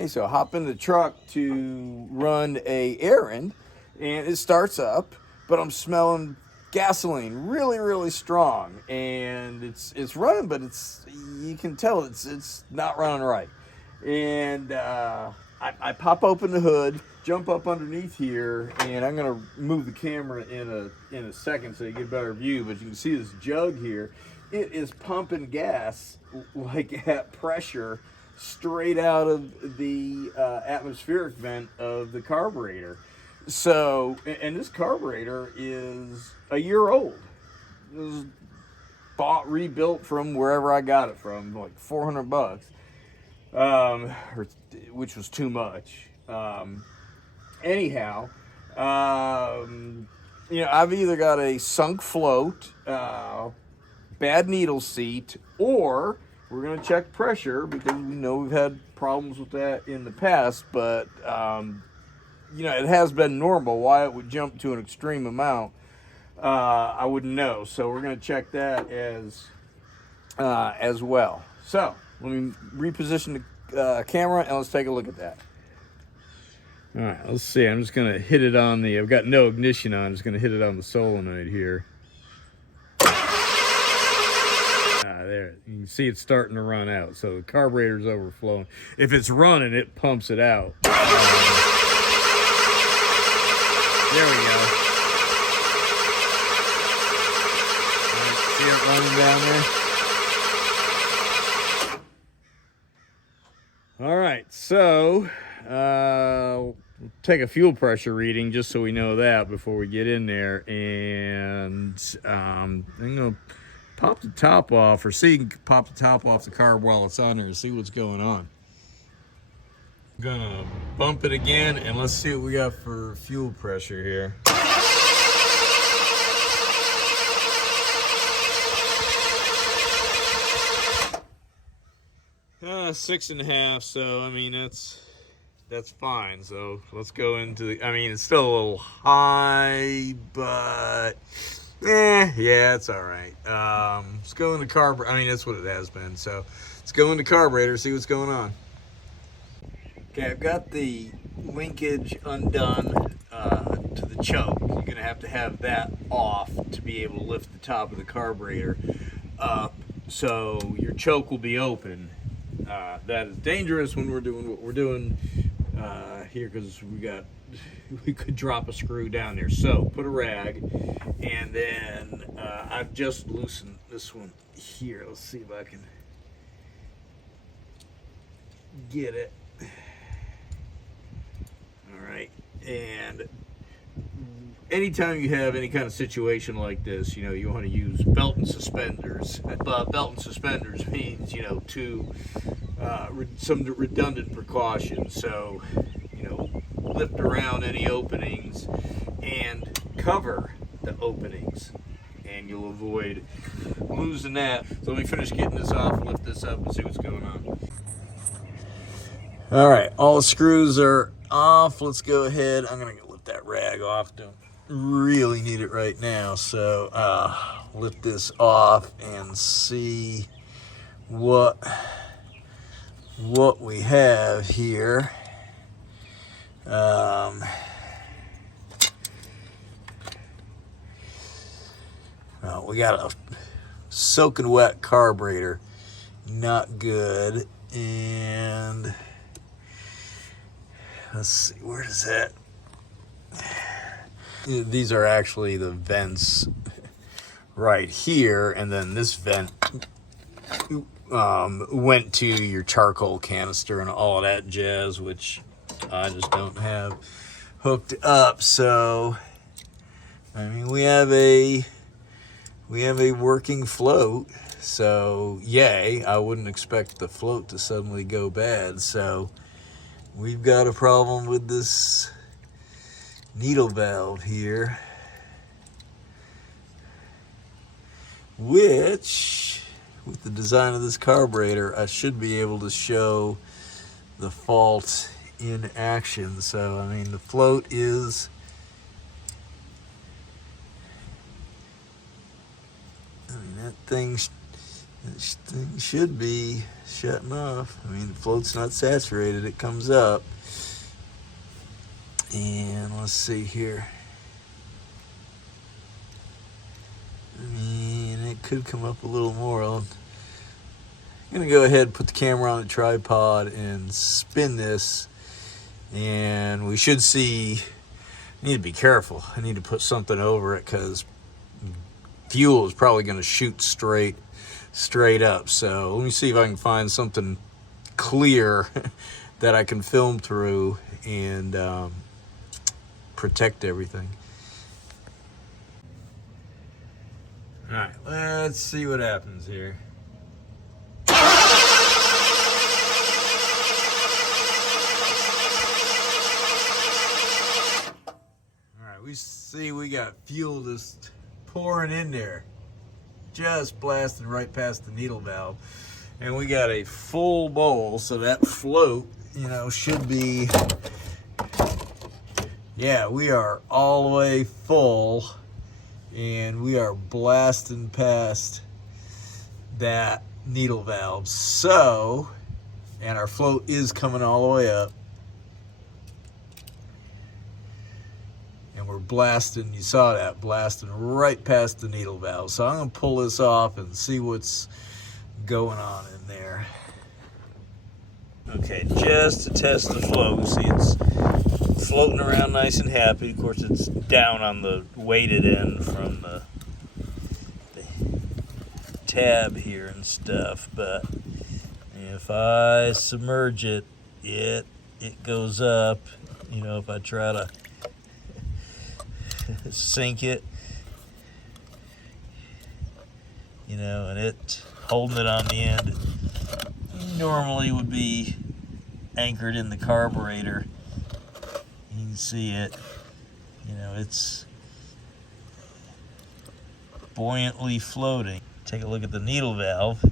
Hey, so hop in the truck to run a errand, and it starts up, but I'm smelling gasoline really strong, and it's running, but you can tell it's not running right. And I pop open the hood, jump up underneath here, and I'm gonna move the camera in a second so you get a better view. But you can see this jug here. It is pumping gas like at pressure straight out of the atmospheric vent of the carburetor. So, and this carburetor is a year old. It was rebuilt from wherever I got it from, like $400, which was too much. Anyhow, I've either got a sunk float, bad needle seat, or we're going to check pressure because we know we've had problems with that in the past, but it has been normal. Why it would jump to an extreme amount, I wouldn't know. So we're going to check that as well. So let me reposition the camera and let's take a look at that. All right, let's see. I'm just going to hit it on I've got no ignition on. I'm just going to hit it on the solenoid here. There, you can see it's starting to run out. So the carburetor's overflowing. If it's running, it pumps it out. There we go. Right, see it running down there? All right, so we'll take a fuel pressure reading just so we know that before we get in there. And I'm going to pop the top off, or see, pop the top off the carb while it's on there and see what's going on. I'm gonna bump it again and let's see what we got for fuel pressure here. 6.5, so I mean that's fine. So let's go into it's still a little high, but yeah, it's all right. Let's go into carburetor. That's what it has been. So let's go into carburetor, see what's going on. Okay, I've got the linkage undone to the choke. You're gonna have to have that off to be able to lift the top of the carburetor up, so your choke will be open. That is dangerous when we're doing what we're doing here, because we could drop a screw down there. So put a rag, and then I've just loosened this one here. Let's see if I can get it. All right, and anytime you have any kind of situation like this, you want to use belt and suspenders. Belt and suspenders means, some redundant precautions. So, lift around any openings and cover the openings, and you'll avoid losing that. So let me finish getting this off, lift this up, and see what's going on. All right, all the screws are off. Let's go ahead. I'm gonna lift that rag off. Don't really need it right now, so lift this off and see what we have here. We got a soaking wet carburetor, not good. And let's see, where is that? These are actually the vents right here, and then this vent went to your charcoal canister and all of that jazz, which I just don't have hooked up. So we have a working float, so yay. I wouldn't expect the float to suddenly go bad. So we've got a problem with this needle valve here, which with the design of this carburetor, I should be able to show the fault in action. So the float is that thing This thing should be shutting off. I mean, the float's not saturated. It comes up. And let's see here. I mean, it could come up a little more. I'm going to go ahead and put the camera on the tripod and spin this. And we should see, I need to be careful. I need to put something over it because fuel is probably going to shoot straight up. So let me see if I can find something clear that I can film through and protect everything. All right, let's see what happens here. All right, we see we got fuel just pouring in there, just blasting right past the needle valve, and we got a full bowl, so that float, you know, should be, yeah, we are all the way full, and we are blasting past that needle valve. So, and our float is coming all the way up, and we're blasting, you saw that, blasting right past the needle valve. So I'm going to pull this off and see what's going on in there. Okay, just to test the float, see it's floating around nice and happy. Of course, it's down on the weighted end from the tab here and stuff, but if I submerge it, it goes up. You know, if I try to sink it, you know, and it holding it on the end, it normally would be anchored in the carburetor. You can see it, you know, it's buoyantly floating. Take a look at the needle valve.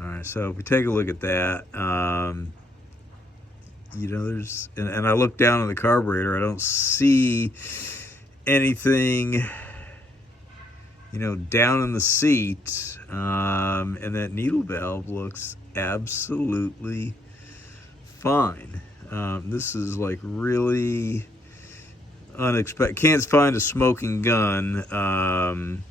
All right, so if we take a look at that, you know, there's, and I look down on the carburetor, I don't see anything, you know, down in the seat, and that needle valve looks absolutely fine. This is like really unexpected. Can't find a smoking gun.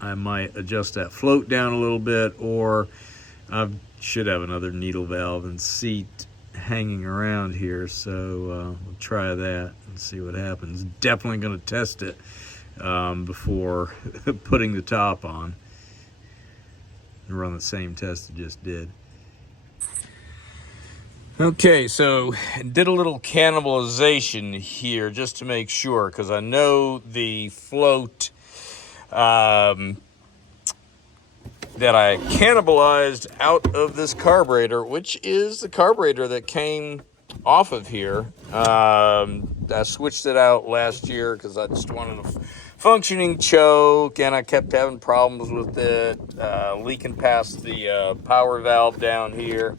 I might adjust that float down a little bit, or I should have another needle valve and seat hanging around here, so we'll try that and see what happens. Definitely going to test it before putting the top on and run the same test I just did. Okay, so did a little cannibalization here just to make sure, because I know the float that I cannibalized out of this carburetor, which is the carburetor that came off of here. I switched it out last year because I just wanted a functioning choke, and I kept having problems with it, leaking past the power valve down here.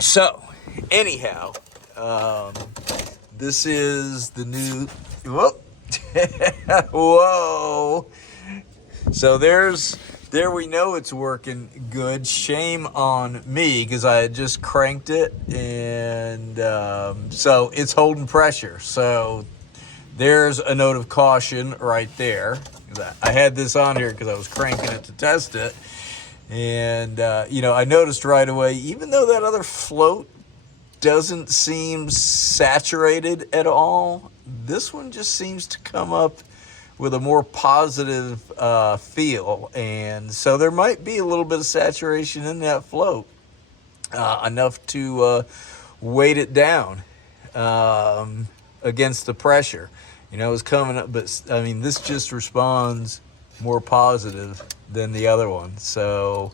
So anyhow, this is the new, whoa. Whoa. So there we know it's working good. Shame on me, because I had just cranked it, and so it's holding pressure. So there's a note of caution right there. I had this on here because I was cranking it to test it, and you know, I noticed right away, even though that other float doesn't seem saturated at all, this one just seems to come up with a more positive feel, and so there might be a little bit of saturation in that float, enough to weight it down against the pressure. You know, it's coming up, but I mean, this just responds more positive than the other one. So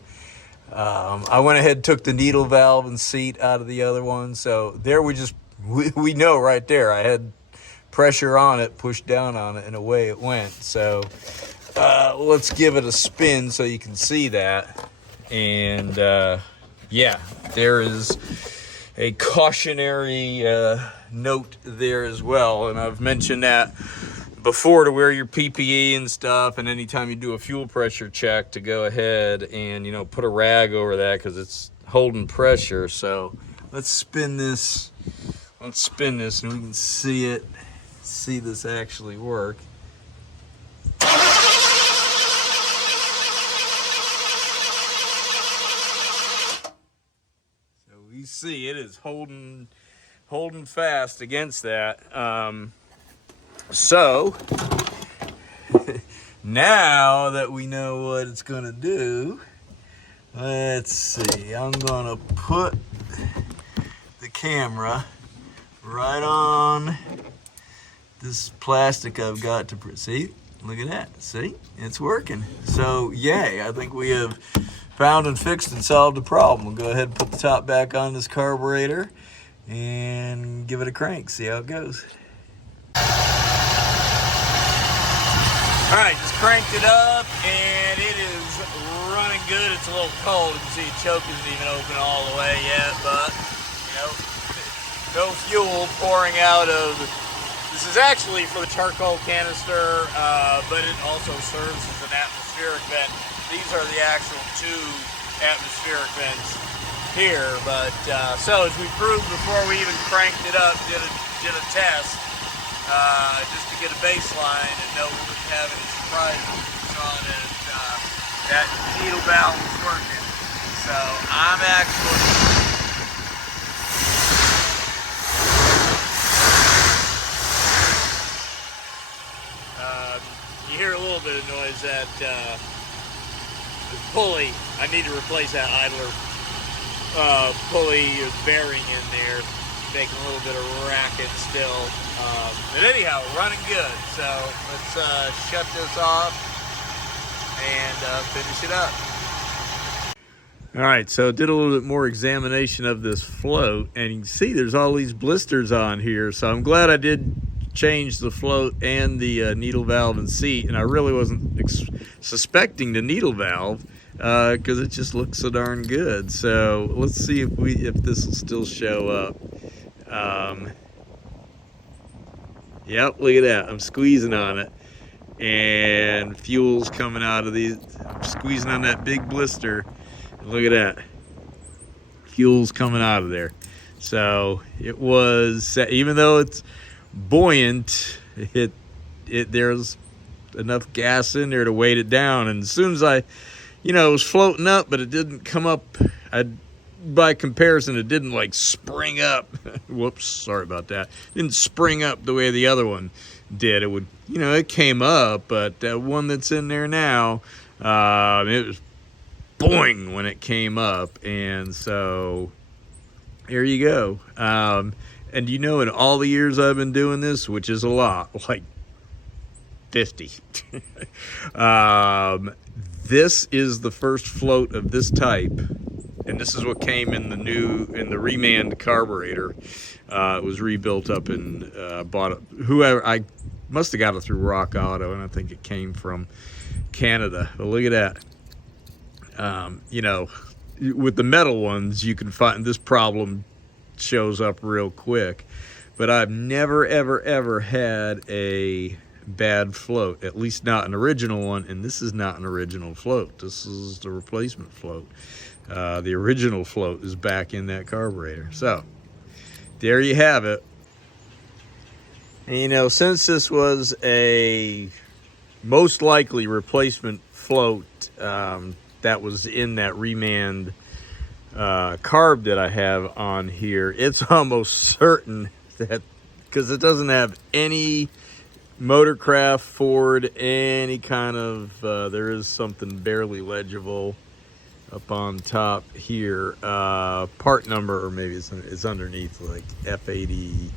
I went ahead and took the needle valve and seat out of the other one. So there we know right there, I had pressure on it, pushed down on it, and away it went. So let's give it a spin so you can see that. And yeah, there is a cautionary note there as well, and I've mentioned that before to wear your PPE and stuff, and anytime you do a fuel pressure check, to go ahead and, you know, put a rag over that because it's holding pressure. So let's spin this. Let's spin this and we can see this actually work. So we see it is holding fast against that. So now that we know what it's gonna do, let's see. I'm gonna put the camera right on this plastic I've got to see. Look at that. See, it's working. So yay, I think we have found and fixed and solved the problem. We'll go ahead and put the top back on this carburetor and give it a crank, see how it goes. All right, just cranked it up and it is running good. It's a little cold. You can see the choke isn't even open all the way yet, but you know, no fuel pouring out of. This is actually for the charcoal canister, but it also serves as an atmospheric vent. These are the actual two atmospheric vents here, but so as we proved before we even cranked it up, did a test. Just to get a baseline and know we wouldn't have any surprises. We saw that needle valve was working. So I'm actually you hear a little bit of noise. That the pulley, I need to replace that idler pulley bearing in there. Making a little bit of racket still, but anyhow, running good. So let's shut this off and finish it up. All right, so did a little bit more examination of this float, and you can see there's all these blisters on here. So I'm glad I did change the float and the needle valve and seat, and I really wasn't suspecting the needle valve because it just looks so darn good. So let's see if this will still show up. Yep, look at that. I'm squeezing on it and fuel's coming out of these. I'm squeezing on that big blister and look at that. Fuel's coming out of there. So it was, even though it's buoyant, there's enough gas in there to weight it down. And as soon as it was floating up, but it didn't come up. By comparison, it didn't like spring up. Whoops, sorry about that. It didn't spring up the way the other one did. It would, it came up, but that one that's in there now, it was boing when it came up. And so here you go. And in all the years I've been doing this, which is a lot, like 50, this is the first float of this type. And this is what came in the remanned carburetor. It was rebuilt up and bought it. I must have got it through Rock Auto, and I think it came from Canada. But look at that. With the metal ones, you can find this problem shows up real quick. But I've never, ever, ever had a bad float, at least not an original one. And this is not an original float. This is the replacement float. The original float is back in that carburetor. So there you have it. And, since this was a most likely replacement float that was in that remanned carb that I have on here, it's almost certain that, because it doesn't have any Motorcraft, Ford, any kind of, there is something barely legible up on top here, part number, or maybe it's underneath, like F86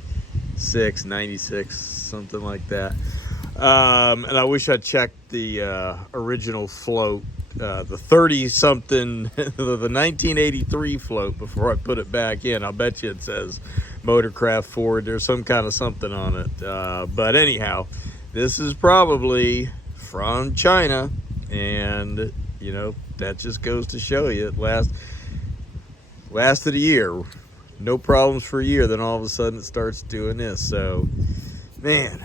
96, something like that. And I wish I checked the original float, the 30 something, the 1983 float before I put it back in. I'll bet you it says Motorcraft, Ford, there's some kind of something on it. But anyhow, this is probably from China, and that just goes to show you it lasted a year, no problems for a year, then all of a sudden it starts doing this. So man,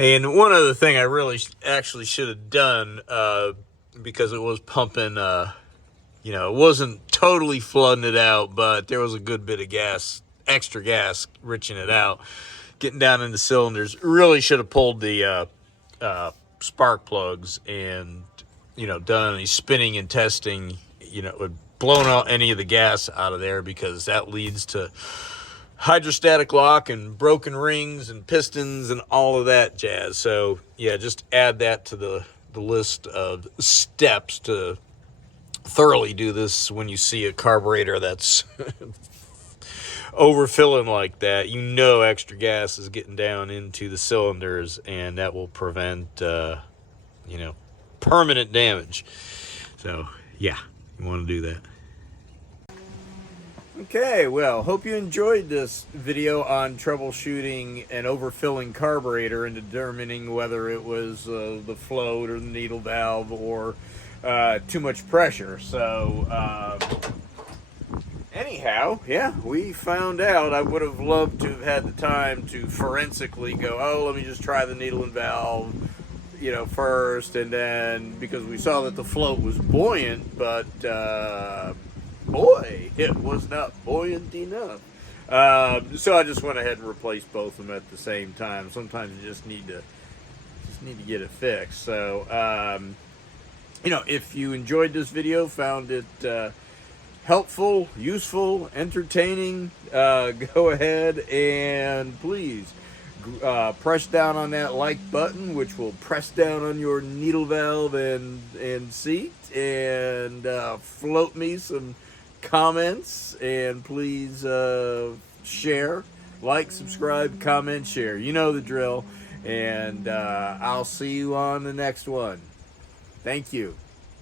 And one other thing I really actually should have done, because it was pumping, you know, it wasn't totally flooding it out, but there was a good bit of gas, extra gas, riching it out, getting down into cylinders. Really should have pulled the spark plugs and, you know, done any spinning and testing, you know, would blown out any of the gas out of there, because that leads to hydrostatic lock and broken rings and pistons and all of that jazz. So yeah, just add that to the list of steps to thoroughly do this when you see a carburetor that's overfilling like that. You know extra gas is getting down into the cylinders, and that will prevent you know, permanent damage. So yeah, you want to do that. Okay, well, hope you enjoyed this video on troubleshooting an overfilling carburetor and determining whether it was the float or the needle valve or too much pressure. So anyhow, yeah, we found out. I would have loved to have had the time to forensically go, oh, let me just try the needle and valve, you know, first, and then, because we saw that the float was buoyant, but boy, it was not buoyant enough. So I just went ahead and replaced both of them at the same time. Sometimes you just need to get it fixed. So you know, if you enjoyed this video, found it helpful, useful, entertaining, go ahead and please press down on that like button, which will press down on your needle valve and seat, and float me some comments, and please share, like, subscribe, comment, share. You know the drill, and I'll see you on the next one. Thank you.